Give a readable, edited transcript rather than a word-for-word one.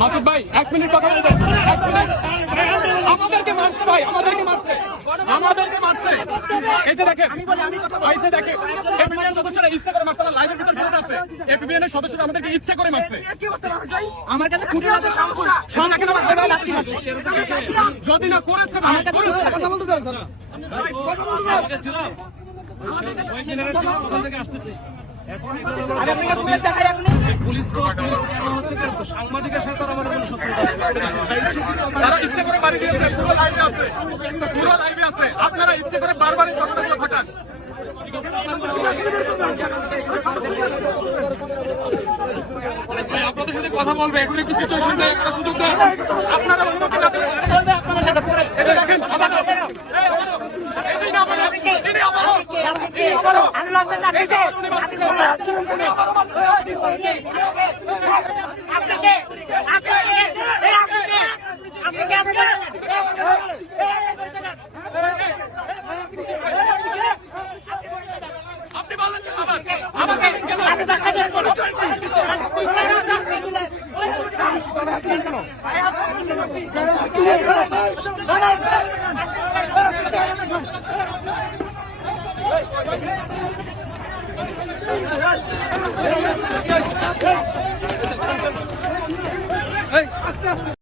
মাসুদ ভাই 1 মিনিট কথা বলবেন। আমাদেরকে মারছে ভাই, আমাদেরকে মারছে। এই যে দেখেন, এপিবিএন সদস্যরা ইচ্ছা করে মারছে। লাইভের ভিতর ভিডিও আছে, এপিবিএন এর সদস্যরা আমাদেরকে ইচ্ছা করে মারছে। আমার কাছে ফুটেজ আছে, যদি না করেছে কথা বলতে দেন স্যার, কথা বলতে দেন। পুলিশ সাংবাদিকের সাথে আমাদের কোনো শত্রুতা তারা ইচ্ছে করে বাড়ি দিয়েছে, পুরো লাইভে আছে। আপনারা ইচ্ছে করে বারবার ঘটনাগুলো ঘটান। আপনাদের সাথে কথা বলবে, এখন একটু সিচুয়েশন দেয়, একটা সুযোগ দেন। আপনারা অনুমতি না দিলে আপনাদের সাথে পরে এটা দেখেন। আপনি বলেন আবার